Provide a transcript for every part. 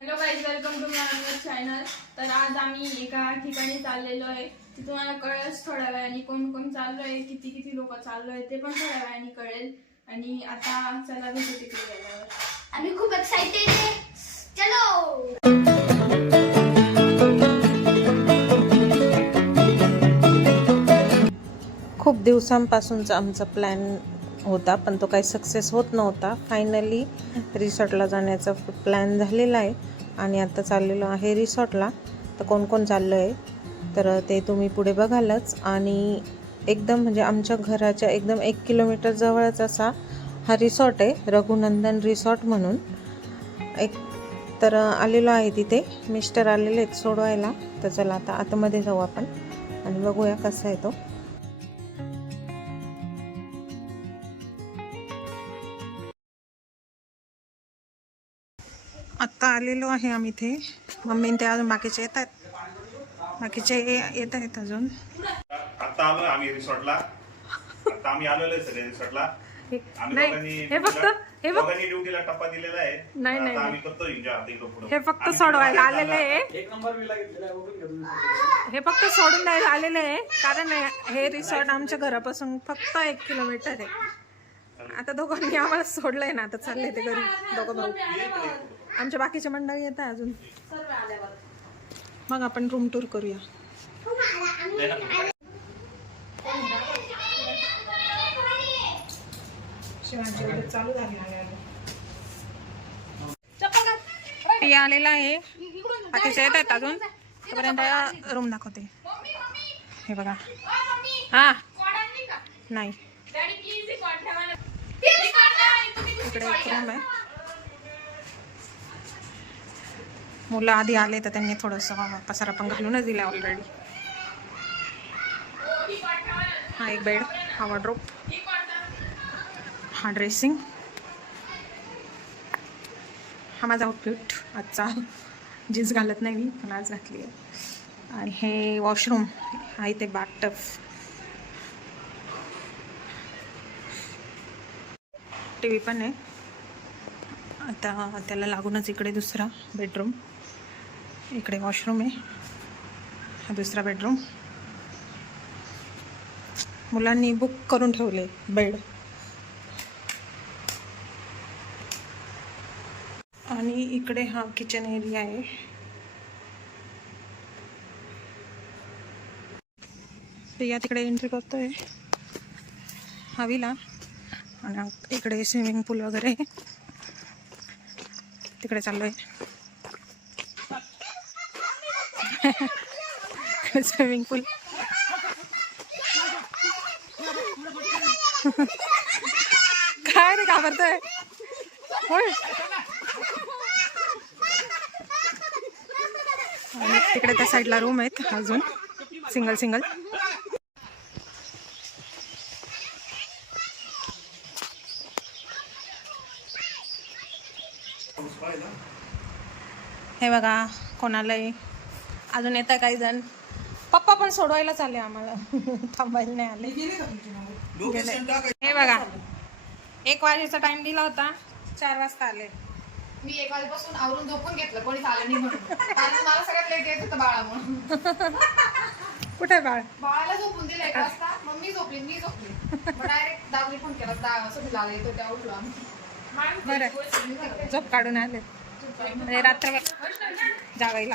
Hello guys, welcome to my channel. तर आज आम्ही एका ठिकाणी चाललेलो आहे. ते तुम्हाला कळेलच थोड्या वेळाने कोण कोण चाललोय, किती किती लोक चाललोय ते पण थोड्या वेळाने कळेल. आणि आता चला भेटू तिकडे गेल्यावर. आम्ही खूप एक्साइटेड आहे. चलो. खूप दिवसांपासूनचा आमचा प्लॅन होता, पण तो काही सक्सेस होत नव्हता. फायनली रिसॉर्टला जाण्याचा प्लॅन झालेला आहे आणि आता चाललेलो आहे रिसॉर्टला. तर कोण कोण चाललं आहे तर ते तुम्ही पुढे बघालच. आणि एकदम म्हणजे आमच्या घराच्या एकदम 1 किलोमीटर जवळच असा हा रिसॉर्ट आहे, रघुनंदन रिसॉर्ट म्हणून. तर आलेलो आहे तिथे. मिस्टर आलेले आहेत सोडवायला. तर चला आता आतमध्ये जाऊ आपण आणि बघूया कसा आहे तो. आत्ता आलेलो आहे आम्ही इथे. मम्मी ते अजून बाकीचे येत आहेत. बाकीचे येत आहेत अजून. आता आलो आम्ही रिसॉर्टला. आता आम्ही आलेलो आहे सगळे रिसॉर्टला. हे फक्त ड्युटीला टप्पा दिलेला आहे. नाही आता आम्ही करतो एन्जॉय पुढे. हे फक्त सोडवायला आलेले आहे. हे फक्त सोडून द्यायला आलेले आहे, कारण हे रिसॉर्ट आमच्या घरापासून फक्त 1 किलोमीटर आहे. आता दोघांनी आम्हाला सोडलंय ना, आता चाललंय ते घरी दोघं भाऊ. आमच्या बाकीचे मंडळी येत आहे अजून. मग आपण रूम टूर करूया. चालू झाली आलेला आहे. बाकीचे येत आहेत अजून. तोपर्यंत रूम दाखवते. हे बघा. हा नाही, इकडे एक रूम आहे. मुलं आधी आले तर त्यांनी थोडंसं पसारा पण घालूनच दिला ऑलरेडी. हा एक बेड, हा वॉर्डरोब, हा ड्रेसिंग, हा माझा आउटफिट आजचा. जीन्स घालत नाही मी, पण आज घातली आहे. आणि हे वॉशरूम आहे, ते बाथटब. टी व्ही पण आहे. आता त्याला लागूनच इकडे दुसरा बेडरूम. इकडे वॉशरूम आहे. हा दुसरा बेडरूम. मुलांनी बुक करून ठेवले बेड. आणि इकडे हा किचन एरिया आहे. प्रिया तिकडे एंट्री करतोय, हवीला. आणि इकडे स्विमिंग पूल वगैरे तिकडे चाललोय. स्विमिंग पूल. काय रे घाबरतोय? होय. आणि तिकडे त्या साईडला रूम आहेत अजून, सिंगल सिंगल. हे बघा कोणालाही अजून येत आहे काही जण. पप्पा पण सोडवायलाच आले आम्हाला, थांबायला नाही आले. हे बघा 1 वाजेचा टाइम दिला होता, 4 वाजता आले. मी 1 वाजेपासून आवरून झोपून घेतलं, कोणी आलं नाही म्हणून. कारण मला सगळ्यात लेट येत होतं बाळामुळे. कुठे बाळ? बाळाला झोपून दिलं 1 वाजता, मग मी झोपली. मग डायरेक्ट दाबली फोन केला, सुटीला येतो त्या उठलो आम्ही. बरं, झोप काढून आले म्हणजे रात्र जागायला.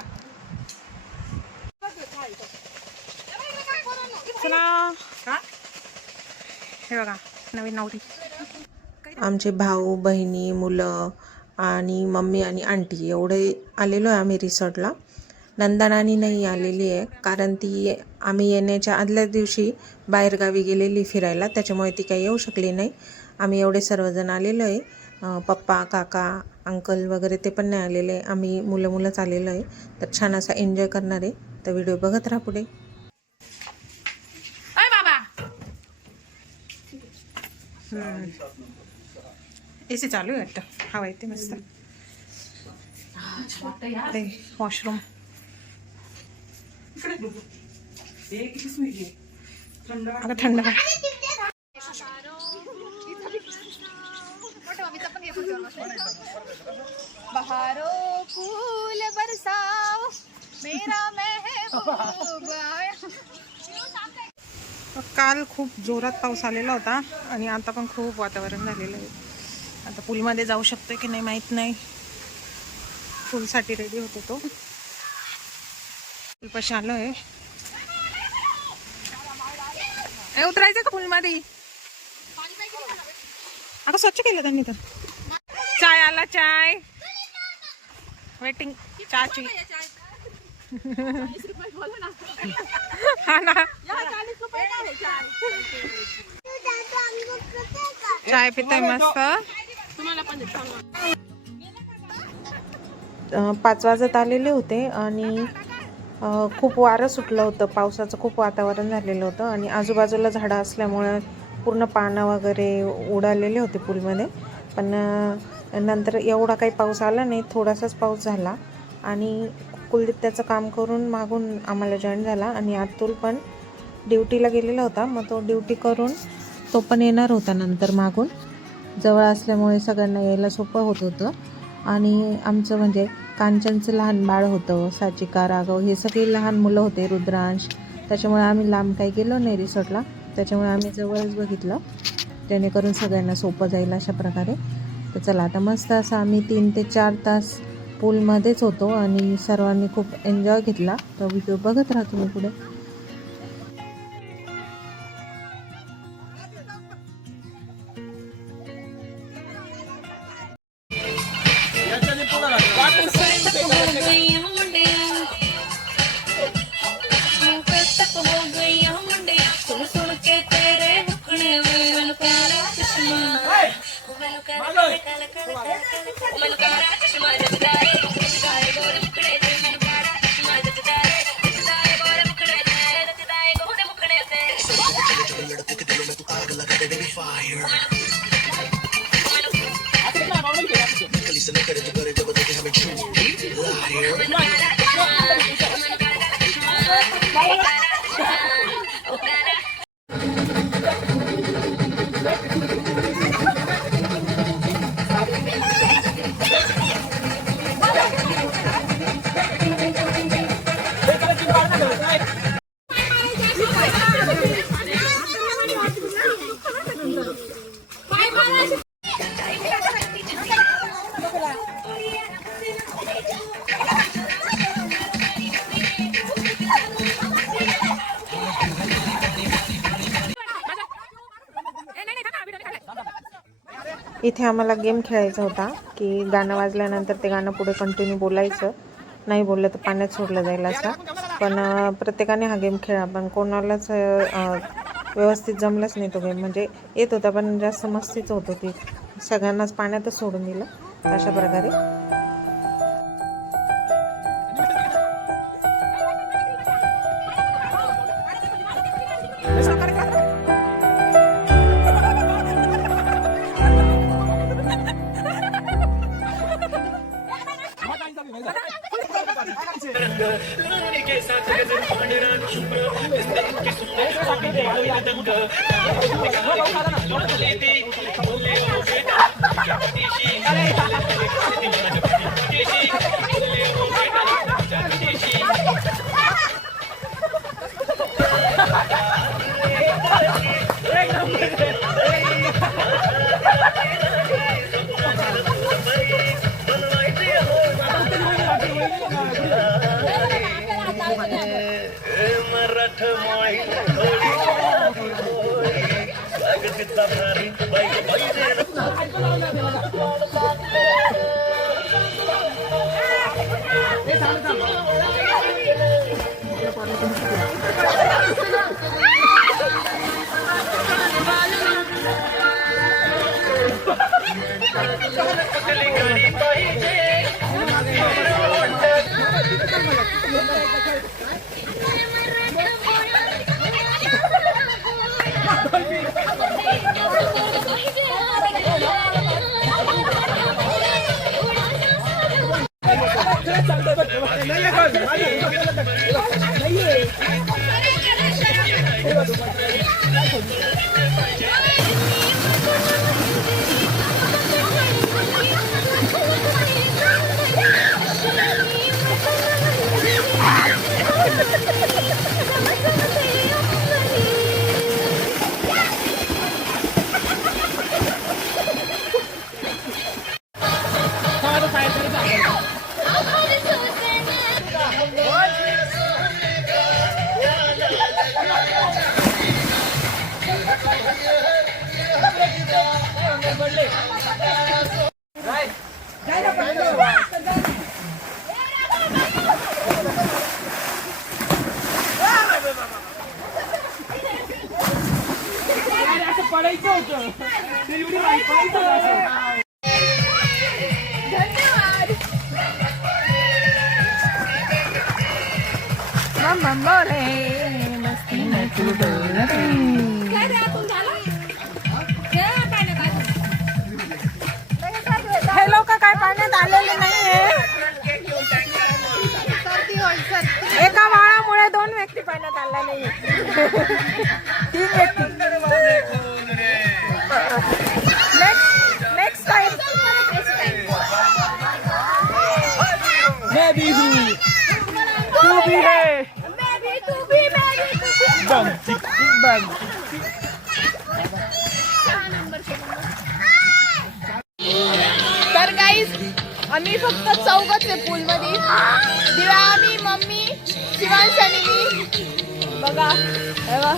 चला. हे बघा नवीन नवरी. आमचे भाऊ बहिणी, मुलं आणि मम्मी आणि आंटी एवढे आलेलो आहे आम्ही रिसॉर्टला. नंदनानी नाही आलेली आहे, कारण ती आम्ही येण्याच्या आदल्या दिवशी बाहेरगावी गेलेली फिरायला, त्याच्यामुळे ती काही येऊ शकली नाही. आम्ही एवढे सर्वजण आलेलो आहे. पप्पा, काका, अंकल वगैरे ते पण नाही आलेले. आम्ही मुलंच आलेलो आहे. तर छान असा एन्जॉय करणार आहे. तर व्हिडिओ बघत राहा पुढे. AC चालू आहे वाटतं, हवा येते मस्त. वॉशरूम. अगं थंड. बहारो फूल काल खूप जोरात पाऊस आलेला होता आणि आता पण खूप वातावरण झालेलं आहे. आता पूलमध्ये जाऊ शकतो की नाही माहित नाही. पूलसाठी रेडी होतो तो. पूलपाशी आलो आहे. उतरायचं का पूलमध्ये? अगं स्वच्छ केलं त्यांनी तर. चाय आला, चाय वेटिंग चाची. हा ना, चाय पिताय मस्त. 5 वाजत आलेले होते आणि खूप वारं सुटलं होतं. पावसाचं खूप वातावरण झालेलं होतं आणि आजूबाजूला झाडं असल्यामुळे पूर्ण पानं वगैरे उडालेले होते पूलमध्ये. पण नंतर एवढा काही पाऊस आला नाही, थोडासाच पाऊस झाला. आणि कुलदीप त्याचं काम करून मागून आम्हाला जॉईन झाला आणि अतुल पण ड्युटीला गेलेला होता. मग तो ड्युटी करून तो पण येणार होता नंतर मागून. जवळ असल्यामुळे सगळ्यांना यायला सोपं होत होतं. आणि आमचं म्हणजे कांचनचं लहान बाळ होतं, साचिका, राघव हे सगळे लहान मुलं होते, रुद्रांश. त्याच्यामुळे आम्ही लांब काही गेलो नाही रिसॉर्टला. त्याच्यामुळे आम्ही जवळच बघितलं जेणेकरून सगळ्यांना सोपं जाईल अशा प्रकारे. तर चला आता मस्त असं आम्ही 3 ते 4 तास पूलमध्येच होतो आणि सर्वांनी खूप एन्जॉय घेतला. तो व्हिडिओ बघत राहा तुम्ही पुढे. इथे आम्हाला गेम खेळायचा होता की गाणं वाजल्यानंतर ते गाणं पुढे कंटिन्यू बोलायचं, नाही बोललं तर पाण्यात सोडलं जाईल असं. पण प्रत्येकाने हा गेम खेळा, पण कोणालाच व्यवस्थित जमलंच नाही तो गेम. म्हणजे येत होता पण जास्त मस्तीच होत होती. सगळ्यांनाच पाण्यातच सोडून दिलं अशा प्रकारे. हे लोक काय पाण्यात आलेले नाहीये. एका बाळामुळे 2 व्यक्ती पाण्यात आला नाही. 3 व्यक्ती. नेक्स्ट टाइम तर गाईज आम्ही फक्त 4च आहे पूल मध्ये. दिव्या, आम्ही, मम्मी, शिवांश आणि मी. बघा हे बघा.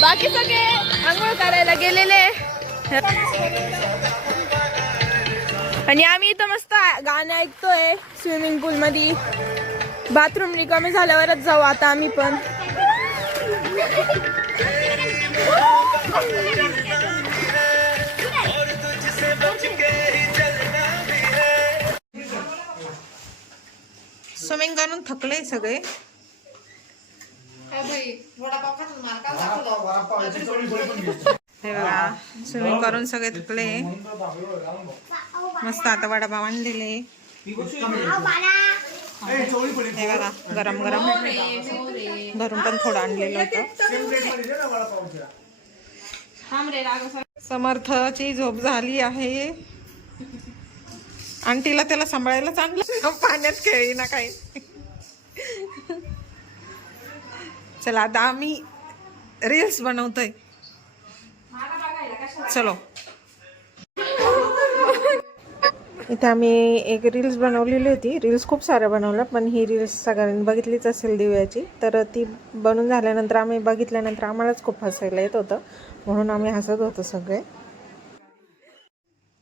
बाकी सगळे आंघोळ करायला गेलेले आणि आम्ही इथं मस्त गाणं ऐकतोय स्विमिंग पूल मध्ये. बाथरूम रिकामी झाल्यावरच जाऊ आता आम्ही पण. स्विमिंग करून थकले सगळे. हे बघा स्विमिंग करून सगळे थकले. मस्त आता वडापाव आणलेले. हे बघा गरम गरम. घरून पण थोडं आणलेलं होतं. समर्थची झोप झाली आहे. आंटीला त्याला सांभाळायला चांगलं. पाण्यात खेळी ना काही. चला आता आम्ही रील्स बनवतोय. चलो. इथे आम्ही एक रील्स बनवलेली होती. रील्स खूप साऱ्या बनवल्या पण ही रील्स सगळ्यांनी बघितलीच असेल दिव्याची. तर ती बनवून झाल्यानंतर आम्ही बघितल्यानंतर आम्हालाच खूप हसायला येत होतं म्हणून आम्ही हसत होतो सगळे.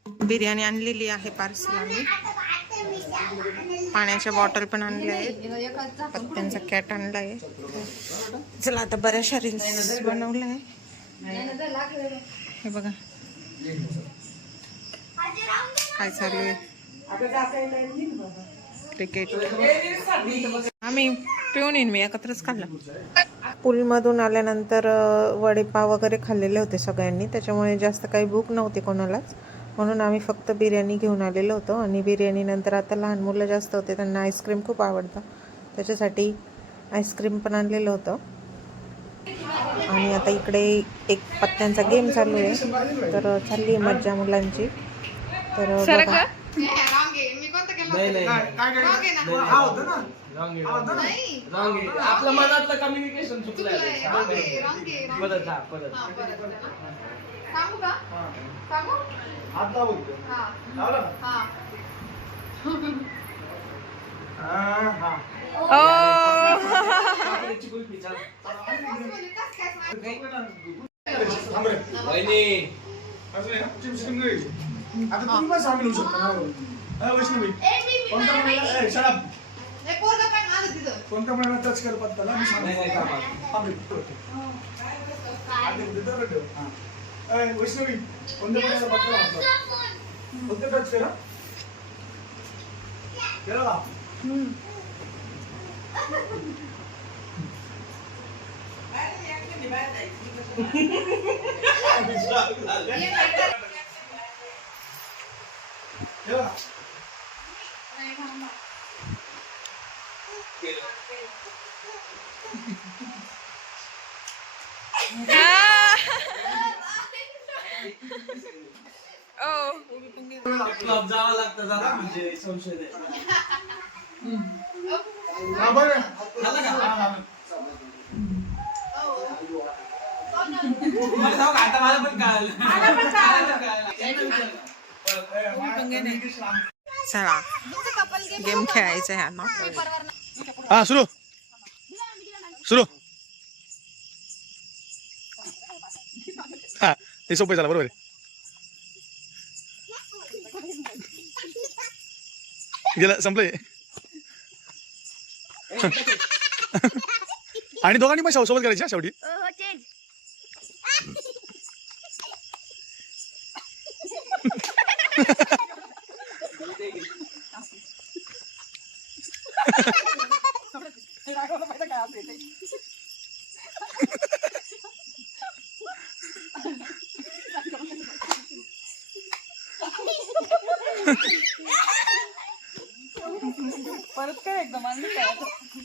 बिर्याणी आणलेली आहे पार्सल. आम्ही पाण्याच्या बॉटल पण आणल्या आहेत. पत्त्यांचा कॅट आणला आहे. चला आता बऱ्याचशा रील्स बनवल्या आहे. हे बघा काय चालू आहे. क्रिकेट. आम्ही पिऊन येईन मी एकत्रच खाल्ला. पूलमधून आल्यानंतर वडेपाव वगैरे खाल्लेले होते सगळ्यांनी. त्याच्यामुळे जास्त काही भूक नव्हती कोणालाच म्हणून आम्ही फक्त बिर्याणी घेऊन आलेलो होतो. आणि बिर्याणी नंतर आता लहान मुलं जास्त होते त्यांना आईस्क्रीम खूप आवडतं त्याच्यासाठी आईस्क्रीम पण आणलेलं होतं. आणि आता इकडे एक पत्त्यांचा गेम चालू आहे. तर चालली आहे मज्जा मुलांची. तर बघा. आपल्या मनातलं कम्युनिकेशन चुकलंय. परत सांगू का? सांगू? आता बोलतो. आता तुम्ही पण सामील होऊ शकता. वैष्णवी कोणत्या मुलाला टच कर पत्ताला मी वैष्णवी कोणत्या मुलाला पत्ताला फक्त टच करा. केलं का? जावं लागतं जरा म्हणजे संशय आता मला पण कळालं. चला गेम खेळायचं आहे ना. हा सुरू सुरू. हा हे सोपं झालं बरोबर आहे. गेलं संपलंय. आणि दोघांनी पण सोबत करायची शेवटी. हो चेंज.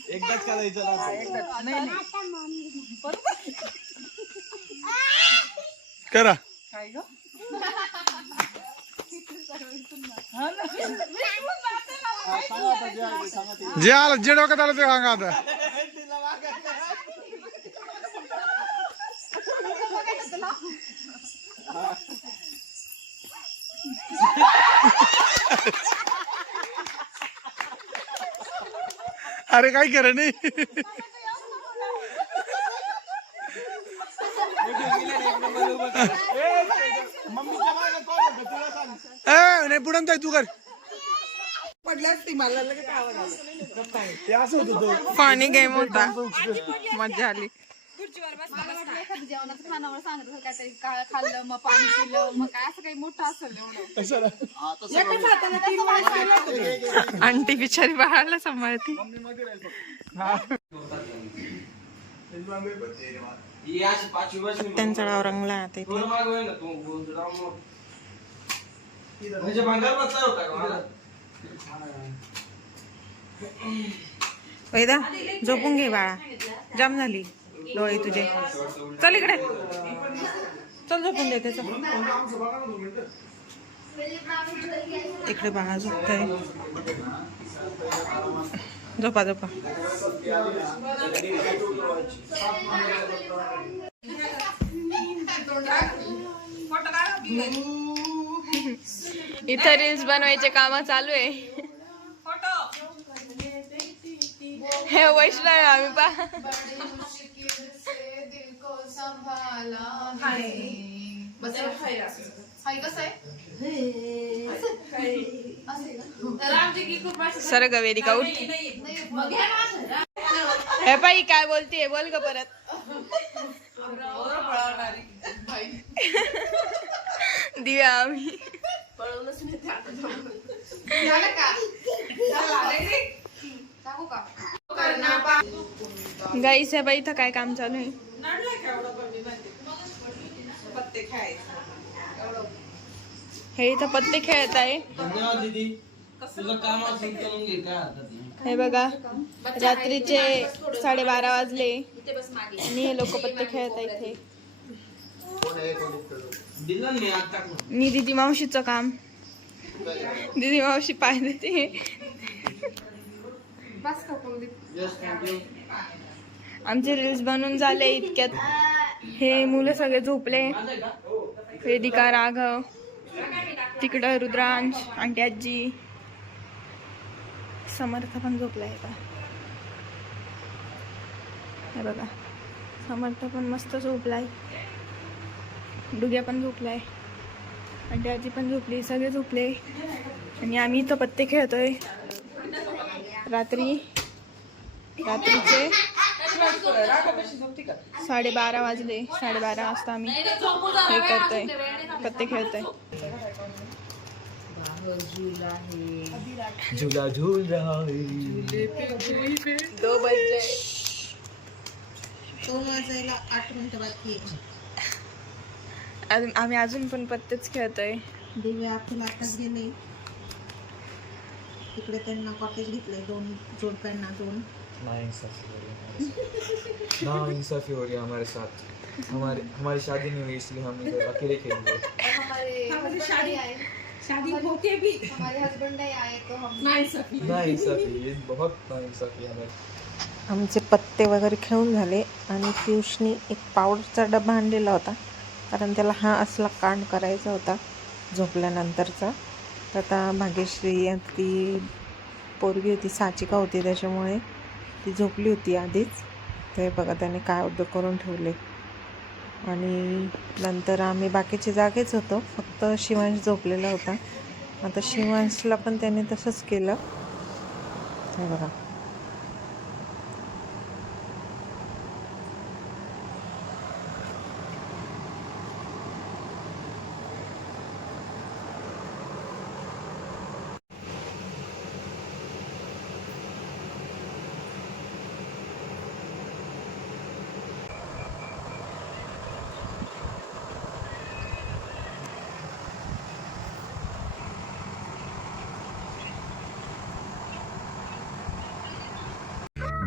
एकदाच करायचं करा. जे आलं जे डोक्यात आलं ते सांगा आता. अरे काय करा नाही. नाही पुढं जाय तू कर. ते असं होतं पाणी गेम होता, मजा आली. जेवणाचं खानावर सांगत काहीतरी खाल्लं मग पाणी पिलं मग काय असं काही मोठं असेल एवढं. आंटी बिचारी बाळाला सांभाळते. त्यांचा डाव रंगला आता इथे. वैदा झोपून घे बाळा, जाम झाली डोळे तुझे. चल इकडे, चल झोपून दे त्याचं. इकडे बाळा झोपतंय. झोपा झोपा. इथं रील्स बनवायचे काम चालू आहे. हे वैष्णव आहे आम्ही पा. सर गवेरी का उठ. हे पाई काय बोलतीये, बोल ग परत. दिव्या आम्ही गाईस आहे बाई. इथं काय काम चालू आहे. हे इथं पत्ते खेळत आहे. हे बघा रात्रीचे 12:30 वाजले आणि हे लोक पत्ते खेळत आहेत. इथे मी दिदी मावशीचं काम. दिदी मावशी पाय देते. आमचे रील्स बनवून झाले इतक्यात. हे मुलं सगळे झोपले. वेदिका, राघव, तिकडं रुद्रांश, आंटी आजी, समर्थ पण झोपलाय का. हे बघा समर्थ पण मस्त झोपलाय. डुग्या पण झोपलाय. आंटी आजी पण झोपली. सगळे झोपले आणि आम्ही इथं पत्ते खेळतोय. रात्रीचे 12:30 वाजले. 12:30 वाजता आम्ही हे करतोय, पत्ते खेळतोय. झूला झूल रहा है. 2 बजे. 2 वाजायला 8 मिनिटं बाकी आहे. आम्ही अजून पण पत्तेच खेळतोय. दिव्या आपल्याला आताच गेले. इकडे त्यांना कॉटेज घेतलंय 2 जोडप्यांना 2. नाइंसाफी हो रही है हमारे साथ. हमारी शादी नहीं हुई इसलिए हम इधर अकेले खेल रहे हैं. हमारी शादी होके भी हमारे हस्बैंड नहीं आए तो हम नाइंसाफी, ये बहुत नाइंसाफी है हमारे. आमचे पत्ते वगैरे खेळून झाले आणि पियुषनी एक पावडरचा डबा आणलेला होता, कारण त्याला हा असला कांड करायचा होता झोपल्यानंतरचा. तर आता भाग्यश्री ती पोरगी होती, साचिका होती, त्याच्यामुळे ती झोपली होती आधीच. ते बघा त्याने काय उद्योग करून ठेवले. आणि नंतर आम्ही बाकीचे जागेच होतो, फक्त शिवांश झोपलेला होता. आता शिवांशला पण त्याने तसंच केलं. हे बघा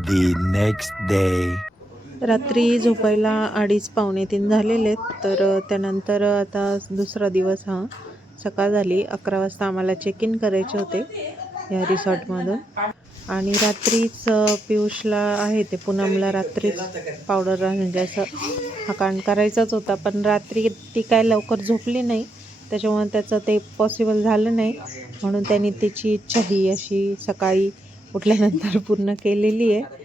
The next day. रात्री झोपायला 2:30-3 झालेले आहेत. तर त्यानंतर आता दुसरा दिवस हा. सकाळ झाली 11 वाजता आम्हाला चेक इन करायचे होते या रिसॉर्टमधून. आणि रात्रीच पियुषला आहे ते पूनमला रात्रीच पावडर म्हणजे असं हाकान करायचाच होता, पण रात्री ती काय लवकर झोपली नाही, त्याच्यामुळे त्याचं ते पॉसिबल झालं नाही. म्हणून त्यांनी त्याची इच्छा ही अशी सकाळी उठल्यानंतर पूर्ण केलेली आहे.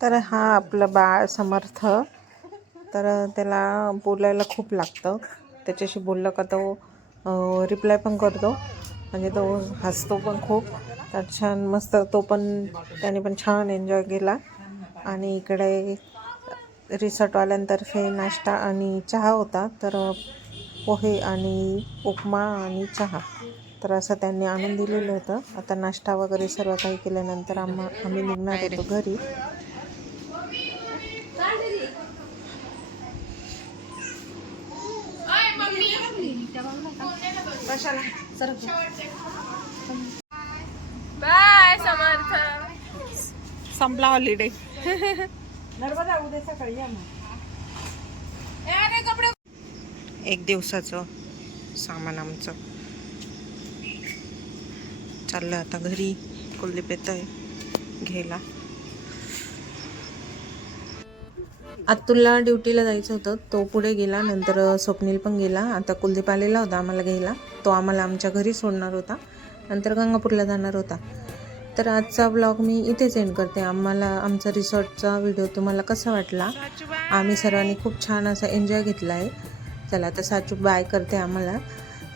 तर हा आपलं बाळ समर्थ, तर त्याला बोलायला खूप लागतं. त्याच्याशी बोललं का तो रिप्लाय पण करतो, म्हणजे तो हसतो पण खूप. तर छान मस्त तो पण त्याने पण छान एन्जॉय केला. आणि इकडे रिसॉर्टवाल्यांतर्फे नाश्ता आणि चहा होता, तर पोहे आणि उपमा आणि चहा तर असं त्यांनी आणून दिलेलं होतं. आता नाश्ता वगैरे सर्व काही केल्यानंतर आम्ही निघणार होतो घरी. बाय समर्थ. संपला हॉलिडे. एक दिवसाचं सामान आमचं चाललं आता घरी. कुलदीप येत आहे घ्यायला. अतुलला ड्युटीला जायचं होतं, तो पुढे गेला. नंतर स्वप्नील पण गेला. आता कुलदीप आलेला होता आम्हाला घ्यायला. तो आम्हाला आमच्या घरी सोडणार होता, नंतर गंगापूरला जाणार होता. तर आजचा ब्लॉग मी इथेच एंड करते. आमचा रिसॉर्टचा व्हिडिओ तुम्हाला कसा वाटला? आम्ही सर्वांनी खूप छान असा एन्जॉय घेतला आहे. चला आता साचू बाय करते आम्हाला.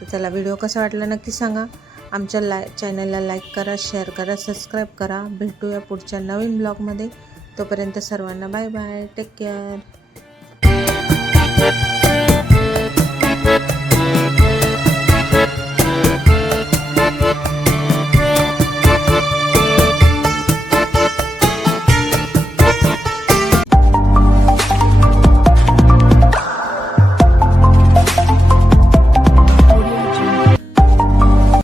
तर चला, व्हिडिओ कसा वाटला नक्की सांगा. आमच्या चॅनलला लाईक करा, शेअर करा, सबस्क्राईब करा. भेटूया पुढच्या नवीन ब्लॉगमध्ये. तोपर्यंत सर्वांना बाय बाय, टेक केअर.